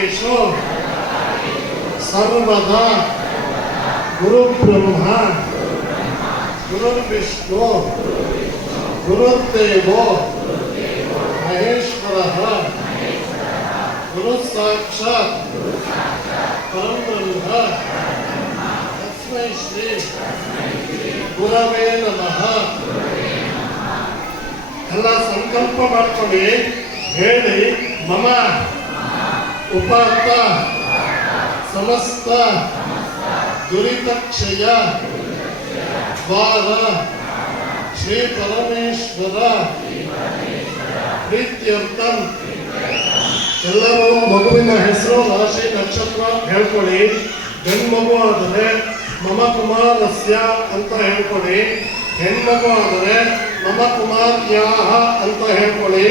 ಕಾರ್ಯೇಷು ಸರ್ವದಾ ಗುರುಬ್ರಹ್ಮ ಗುರುರ್ವಿಷ್ಣು ಗುರುರ್ದೇವೋ ಮಹೇಶ್ವರಃ ಗುರು ಸಾಕ್ಷಾತ್ ಪರಬ್ರಹ್ಮ ತಸ್ಮೈ ಶ್ರೀ ಗುರವೇ ನಮಃ. ಎಲ್ಲ ಸಂಕಲ್ಪ ಮಾಡ್ಕೊಳ್ಳಿ, ಹೇಳಿ. ಮಮ ಉಪಾತ್ತ ಸಮಸ್ತ ದುರಿತಕ್ಷಯ ದ್ವಾರ ಶ್ರೀ ಪರಮೇಶ್ವರ ಪ್ರೀತ್ಯರ್ಥಂ. ಎಲ್ಲರೂ ಮಗುವಿನ ಹೆಸರು, ರಾಶಿ, ನಕ್ಷತ್ರ ಹೇಳ್ಕೊಳ್ಳಿ. ಗಂಡ್ಮಗು ಆದರೆ ಮಮ ಕುಮಾರಸ್ಯ ಅಂತ ಹೇಳ್ಕೊಳ್ಳಿ. ಹೆಣ್ಮಗು ಆದರೆ ಮಮ ಕುಮಾರ್ಯಾಹ ಅಂತ ಹೇಳ್ಕೊಳ್ಳಿ.